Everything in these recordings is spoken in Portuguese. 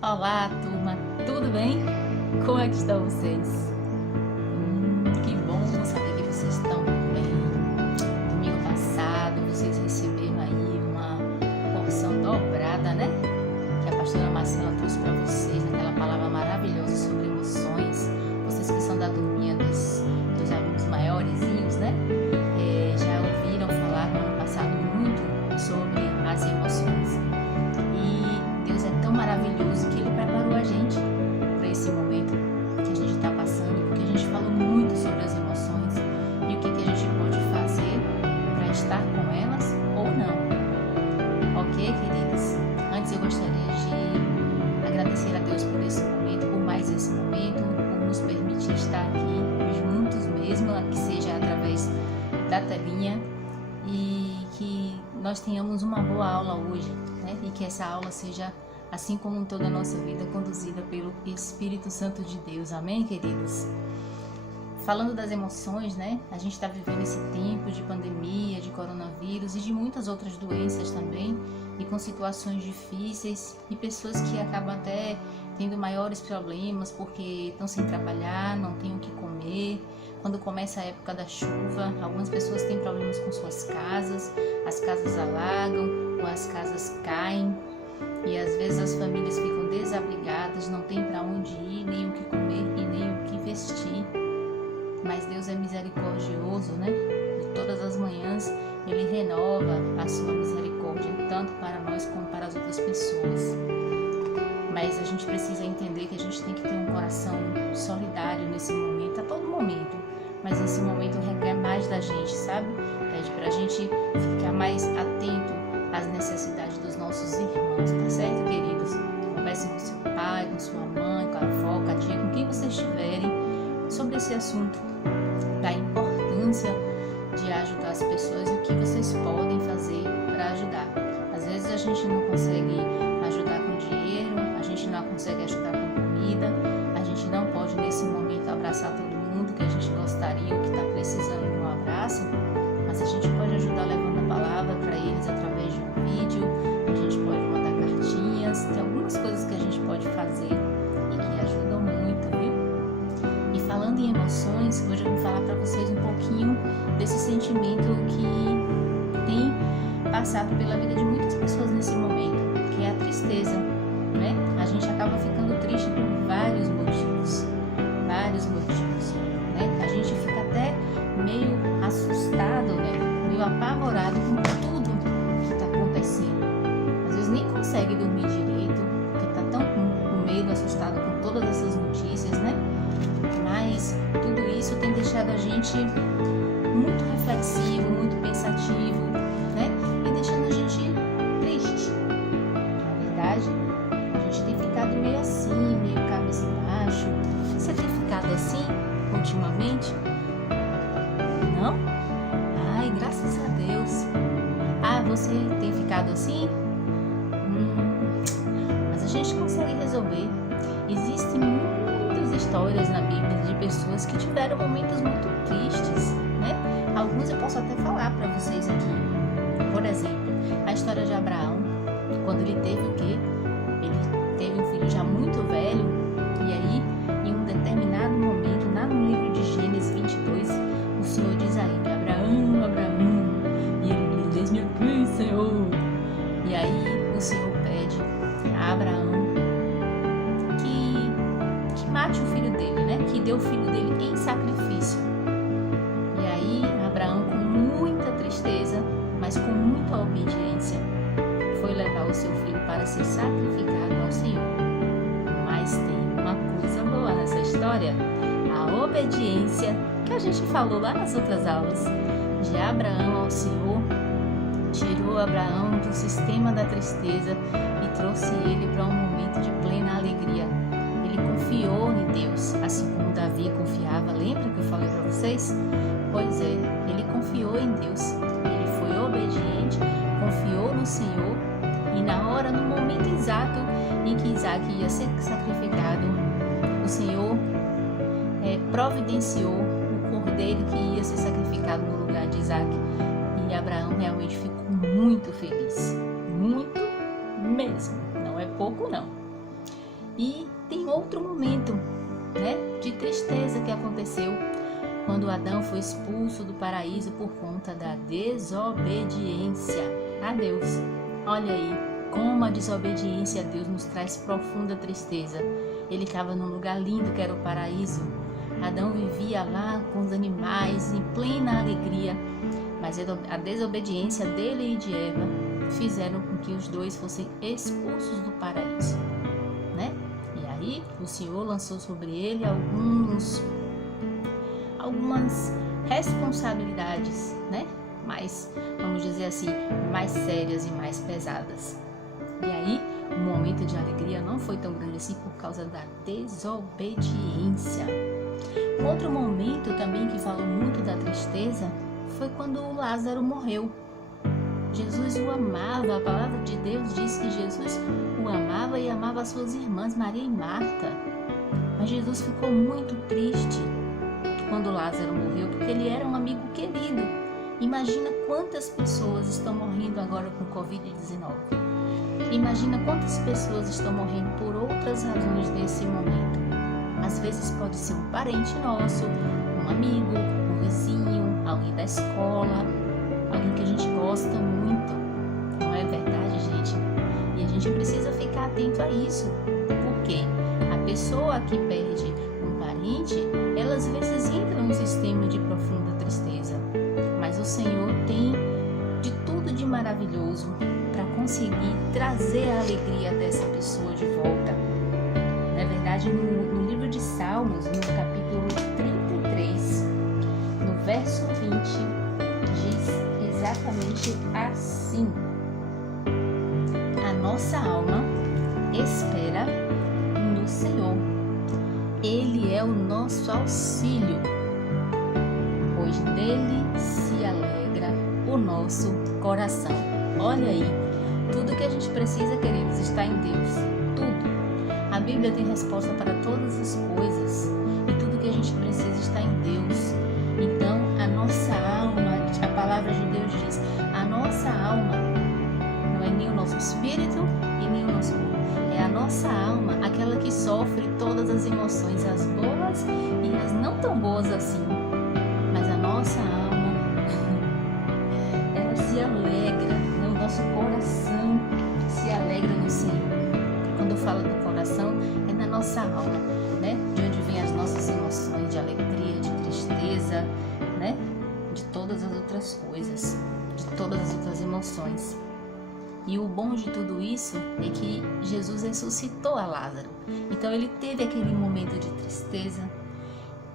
Olá, turma, tudo bem? Como é que estão vocês? Que bom saber que vocês estão bem. Domingo passado vocês receberam aí uma porção dobrada, né? Que a pastora Marcela trouxe para vocês, aquela palavra maravilhosa sobre emoções. Vocês que são da turminha dos alunos maiorzinhos, né? Já ouviram falar no ano passado muito sobre as emoções. E Deus é tão maravilhoso que Ele preparou a gente para esse momento que a gente está passando, porque a gente falou muito sobre as emoções e o que a gente pode fazer para estar com elas ou não. Ok, queridos? Antes eu gostaria de agradecer a Deus por esse momento, por mais esse momento, por nos permitir estar aqui juntos mesmo, que seja através da telinha, e que nós tenhamos uma boa aula hoje, né? E que essa aula seja, assim como em toda a nossa vida, conduzida pelo Espírito Santo de Deus. Amém, queridos? Falando das emoções, né? A gente está vivendo esse tempo de pandemia, de coronavírus e de muitas outras doenças também, e com situações difíceis e pessoas que acabam até tendo maiores problemas porque estão sem trabalhar, não têm o que comer. Quando começa a época da chuva, algumas pessoas têm problemas com suas casas, as casas alagam ou as casas caem, e às vezes as famílias ficam desabrigadas, não tem para onde ir, nem o que comer e nem o que vestir. Mas Deus é misericordioso, né? De todas as manhãs Ele renova a sua misericórdia, tanto para nós como para as outras pessoas. Mas a gente precisa entender que a gente tem que ter um coração solidário nesse momento, a todo momento. Mas esse momento requer mais da gente, sabe? Pede pra gente ficar mais atento às necessidades dos nossos irmãos, tá certo, queridos? Converse com seu pai, com sua mãe, com a avó, com a tia, com quem vocês estiverem, sobre esse assunto da importância de ajudar as pessoas e o que vocês podem fazer para ajudar. Às vezes a gente não consegue ajudar com dinheiro, a gente não consegue ajudar com comida, a gente não pode nesse momento abraçar todo mundo que a gente gostaria ou que está precisando de um abraço, mas a gente pode ajudar levando a palavra para eles através de um vídeo, a gente pode mandar cartinhas, tem algumas coisas que a gente pode fazer e que ajudam muito, viu? E falando em emoções, hoje eu vou falar para vocês um pouquinho desse sentimento que tem passado pela vida de muitas pessoas nesse momento, que é a tristeza, né? A gente acaba ficando triste por vários motivos, né? A gente fica até meio assustado, né? Meio apavorado com tudo que está acontecendo. Às vezes nem consegue dormir direito, porque está tão com medo, assustado com todas essas notícias, né? Mas tudo isso tem deixado a gente muito reflexivo, muito pensativo, né? E deixando a gente triste. Na verdade, a gente tem ficado meio assim, meio cabisbaixo. Você tem ficado assim ultimamente? Não? Ai, graças a Deus. Ah, você tem ficado assim? Mas a gente consegue resolver. Existem muitas histórias na Bíblia de pessoas que tiveram momentos muito tristes, né? Alguns eu posso até falar para vocês aqui. Por exemplo, a história de Abraão, quando ele teve o quê? Ele teve um filho já muito velho, e aí, em um determinado momento, lá no livro de Gênesis 22, o Senhor diz a ele: Abraão, Abraão, e ele diz: meu filho, Senhor. E aí o Senhor pede a Abraão que mate o filho dele, né? Que dê o filho dele em sacrifício. E aí Abraão, com muita tristeza, mas com muita obediência, foi levar o seu filho para ser sacrificado ao Senhor. Mas tem uma coisa boa nessa história: a obediência que a gente falou lá nas outras aulas de Abraão ao Senhor tirou Abraão do sistema da tristeza e trouxe ele para um momento de plena alegria. Ele confiou em Deus, assim como Davi confiava. Lembra que eu falei para vocês? Pois é, ele confiou em Deus, ele foi obediente, confiou no Senhor, e na hora, no momento exato em que Isaac ia ser sacrificado, o Senhor providenciou o cordeiro que ia ser sacrificado no lugar de Isaac. E Abraão realmente ficou muito feliz, muito mesmo, não é pouco não. E tem outro momento, né, de tristeza que aconteceu quando Adão foi expulso do paraíso por conta da desobediência a Deus. Olha aí, como a desobediência a Deus nos traz profunda tristeza. Ele estava num lugar lindo que era o paraíso. Adão vivia lá com os animais em plena alegria, mas a desobediência dele e de Eva fizeram com que os dois fossem expulsos do paraíso, né? E aí o Senhor lançou sobre ele algumas responsabilidades, né? Mais, vamos dizer assim, mais sérias e mais pesadas. E aí o momento de alegria não foi tão grande assim por causa da desobediência. Um outro momento também que falou muito da tristeza foi quando Lázaro morreu. Jesus o amava, a palavra de Deus diz que Jesus o amava e amava as suas irmãs Maria e Marta. Mas Jesus ficou muito triste quando Lázaro morreu, porque ele era um amigo querido. Imagina quantas pessoas estão morrendo agora com Covid-19. Imagina quantas pessoas estão morrendo por outras razões nesse momento. Às vezes pode ser um parente nosso, um amigo, um vizinho, alguém da escola, alguém que a gente gosta muito. Não é verdade, gente? E a gente precisa ficar atento a isso, porque a pessoa que perde um parente, ela às vezes entra num sistema de profunda tristeza, mas o Senhor tem de tudo de maravilhoso para conseguir trazer a alegria dessa pessoa de volta. Na verdade, no livro de Salmos, no capítulo 33, no verso 20, diz exatamente assim: a nossa alma espera no Senhor. Ele é o nosso auxílio, pois nele se alegra o nosso coração. Olha aí, tudo que a gente precisa, queridos, está em Deus. Tudo. A Bíblia tem resposta para todas as coisas e tudo que a gente precisa está em Deus. Então, a nossa alma, a palavra de Deus diz, a nossa alma não é nem o nosso espírito e nem o nosso corpo. É a nossa alma, aquela que sofre todas as emoções, as boas e as não tão boas assim. Mas a nossa alma, ela se alegra, né? O nosso coração se alegra no Senhor. Quando eu falo do coração, é na nossa alma, né? De onde vêm as nossas emoções de alegria, de tristeza, né? De todas as outras coisas, de todas as outras emoções. E o bom de tudo isso é que Jesus ressuscitou a Lázaro. Então ele teve aquele momento de tristeza,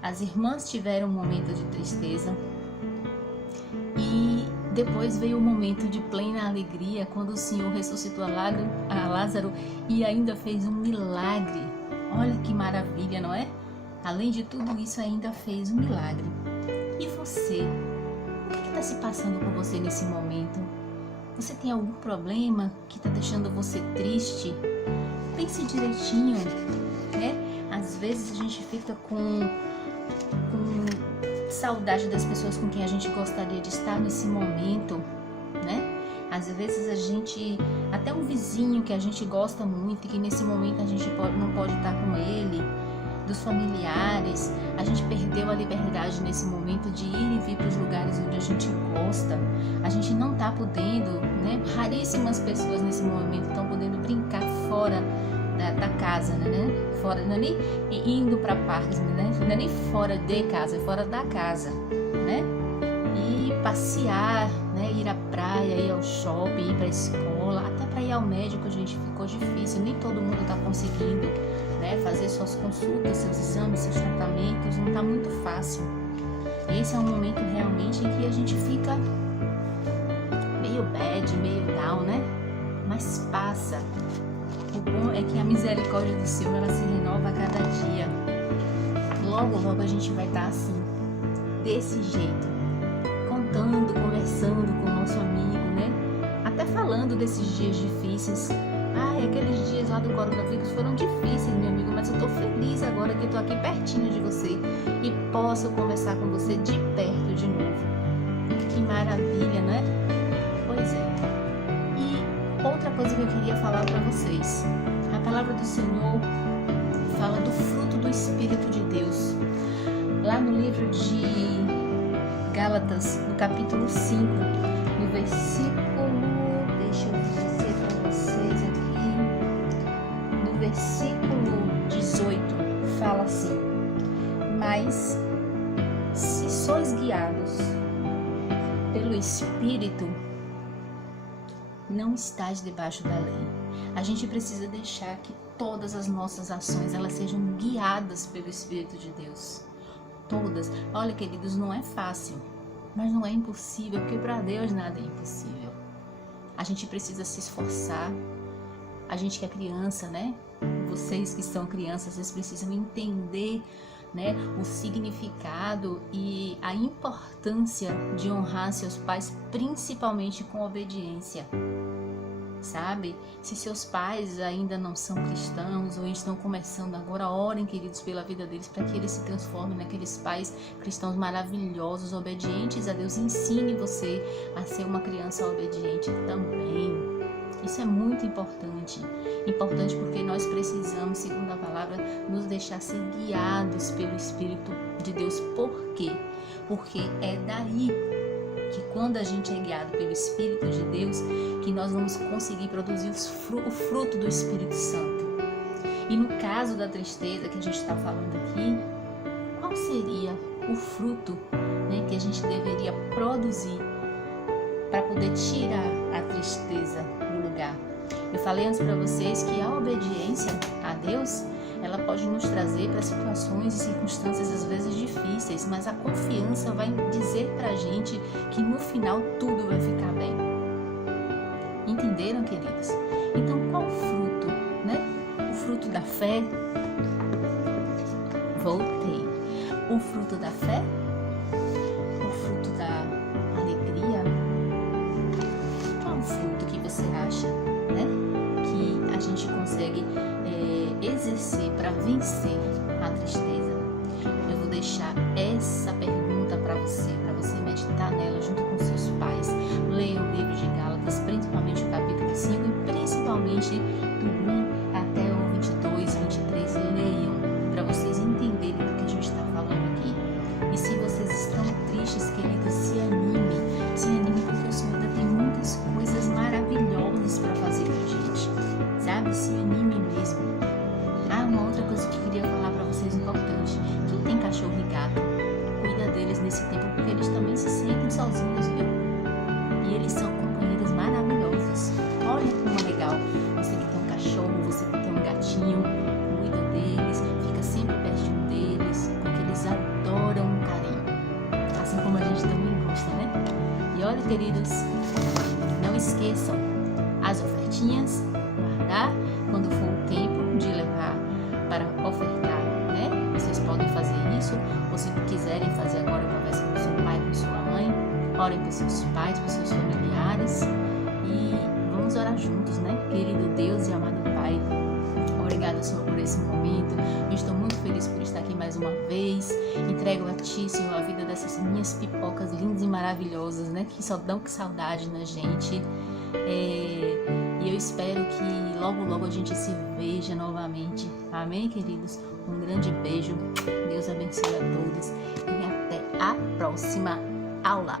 as irmãs tiveram um momento de tristeza e depois veio o momento de plena alegria quando o Senhor ressuscitou a Lázaro e ainda fez um milagre. Olha que maravilha, não é? Além de tudo isso, ainda fez um milagre. E você? O que está se passando com você nesse momento? Você tem algum problema que está deixando você triste? Pense direitinho, né? Às vezes a gente fica com saudade das pessoas com quem a gente gostaria de estar nesse momento, né? Às vezes a gente, até um vizinho que a gente gosta muito e que nesse momento a gente não pode estar com ele, dos familiares, a gente perdeu a liberdade nesse momento de ir e vir para os lugares onde a gente gosta. A gente não está podendo, né? Raríssimas pessoas nesse momento estão podendo brincar fora da casa, né? Fora, não é nem indo para parques, né? Não é nem fora de casa, é fora da casa, né? E passear, né? Ir à praia, ir ao shopping, ir para a escola, até para ir ao médico, gente, ficou difícil. Nem todo mundo está conseguindo, né? Fazer suas consultas, seus exames, seus tratamentos, não está muito fácil. Esse é um momento realmente em que a gente fica meio bad, meio down, né? Mas passa. O bom é que a misericórdia do Senhor, ela se renova a cada dia. Logo, logo a gente vai estar assim, desse jeito, contando, conversando com o nosso amigo, né? Até falando desses dias difíceis. Aqueles dias lá do coronavírus foram difíceis, meu amigo, mas eu tô feliz agora que eu tô aqui pertinho de você e posso conversar com você de perto de novo. Que maravilha, né? Pois é. E outra coisa que eu queria falar para vocês. A palavra do Senhor fala do fruto do Espírito de Deus. Lá no livro de Gálatas, no capítulo 5, no versículo, deixa eu dizer para vocês aqui, no versículo 18, fala assim: mas se sois guiados pelo Espírito, não estáis debaixo da lei. A gente precisa deixar que todas as nossas ações elas sejam guiadas pelo Espírito de Deus. Todas. Olha, queridos, não é fácil, mas não é impossível, porque para Deus nada é impossível. A gente precisa se esforçar. A gente que é criança, né? Vocês que são crianças, vocês precisam entender, né, o significado e a importância de honrar seus pais, principalmente com obediência. Sabe? Se seus pais ainda não são cristãos ou estão começando agora, orem, queridos, pela vida deles, para que eles se transformem naqueles pais cristãos maravilhosos, obedientes a Deus. Ensine você a ser uma criança obediente também. Isso é muito importante. Importante porque nós precisamos, segundo a palavra, nos deixar ser guiados pelo Espírito de Deus. Por quê? Porque é daí que, quando a gente é guiado pelo Espírito de Deus, que nós vamos conseguir produzir o fruto do Espírito Santo. E no caso da tristeza que a gente está falando aqui, qual seria o fruto, né, que a gente deveria produzir para poder tirar a tristeza do lugar? Eu falei antes para vocês que a obediência a Deus, ela pode nos trazer para situações e circunstâncias às vezes difíceis, mas a confiança vai dizer para a gente que no final tudo vai ficar bem. Entenderam, queridos? Então, qual o fruto, né? O fruto da fé. Voltei. O fruto da fé? O fruto da alegria? Qual o fruto que você acha, né, que a gente consegue exercer para vencer a tristeza? Eu vou deixar essa pergunta para você meditar nela junto com seus pais. Leia o livro de Gálatas, principalmente o capítulo 5 e principalmente do 1 até o 22, 23. Leiam para vocês entenderem do que a gente está falando aqui. E se vocês estão tristes, queridos, se animem, porque o Senhor ainda tem muitas coisas maravilhosas para fazer com a gente, sabe? Se anime mesmo. Uma outra coisa que eu queria falar para vocês importante: quem tem cachorro e gato, cuida deles nesse tempo, porque eles também se sentem sozinhos, viu? E eles são companheiros maravilhosos. Olha como é legal. Você que tem um cachorro, você que tem um gatinho, cuida deles, fica sempre pertinho deles, porque eles adoram um carinho, assim como a gente também gosta, né? E olha, queridos, não esqueçam as ofertinhas, guardar quando for o tempo de levar para ofertar, né? Vocês podem fazer isso, ou se quiserem fazer agora, conversa com seu pai, com sua mãe, orem por seus pais, por seus familiares e vamos orar juntos, né? Querido Deus e amado Pai, obrigada, Senhor, por esse momento. Eu estou muito feliz por estar aqui mais uma vez. Entrego a Ti, Senhor, a vida dessas minhas pipocas lindas e maravilhosas, né? Que só dão saudade na gente. E eu espero que logo a gente se veja novamente. Amém, queridos? Um grande beijo. Deus abençoe a todos e até a próxima aula.